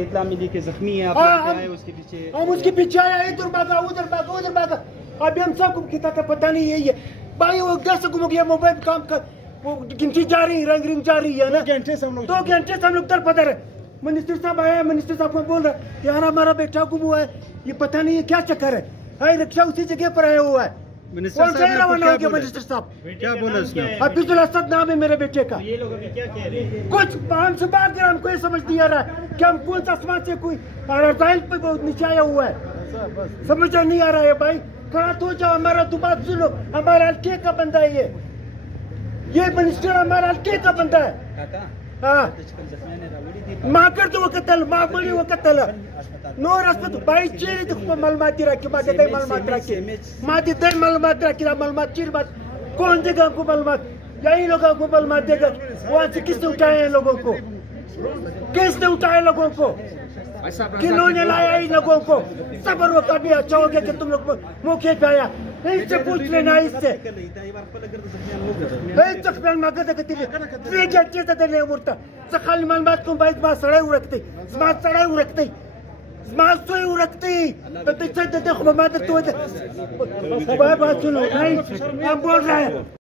इत्ला मिली के जख्मी है, आप आए उसके पीछे, हम उसके पीछे आए, इधर भागा उधर भागा उधर भागा। अभी हम सबको कितना था पता नहीं, यही है भाई। वो कैसे घूम गया मोबाइल काम कर, वो गिनती जा रही रंग रिंग जा रही है ना। 2 घंटे से हम लोग उधर पता रहे। मिनिस्टर साहब आया, मिनिस्टर साहब को बोल रहा यार हमारा बेटा गुम हुआ है, ये पता नहीं है क्या चक्कर है। हाई रिक्शा उसी जगह पर आया हुआ है। मिनिस्टर साहब क्या बोला उसने? हफीजुल असद नाम है मेरे बेटे का। ये लोग अभी क्या कह रहे हैं? कुछ पान से बात कर, हमको ये समझ नहीं आ रहा है कि हम कौन सा आसमान से कोई रसायल पे नीचे आया हुआ है, समझ नहीं आ रहा है भाई। खड़ा तो जाओ, हमारा तो बात सुनो, हमारा हल्के का बंदा है ये मिनिस्टर हमारा हल्के का बंदा है। हाँ माँ कर दो कतल, माँ बोली वो कतल नोर अस्पताल भाई चीरी तो मालूमाती रखी, माते दे मालूमात रखी, माते दे मालूमात रखी, मालूमात चीर बात कौन देगा हमको मालूमात? यही लोगों को मालूमात देगा। वहाँ से किसने उठाए हैं लोगों को, किसने उठाए लोगों को, किन्होंने लाया इन लोगों को? सबर वो कभी अच्छा हो गया कि तुम लोग मौके पे आया, इससे पूछ लेना, इससे जख्मी मागत खाली मालूमात को भाई सड़ाई उरकते सड़ाई उरकते तो बात सुनो, हम बोल रहे हैं।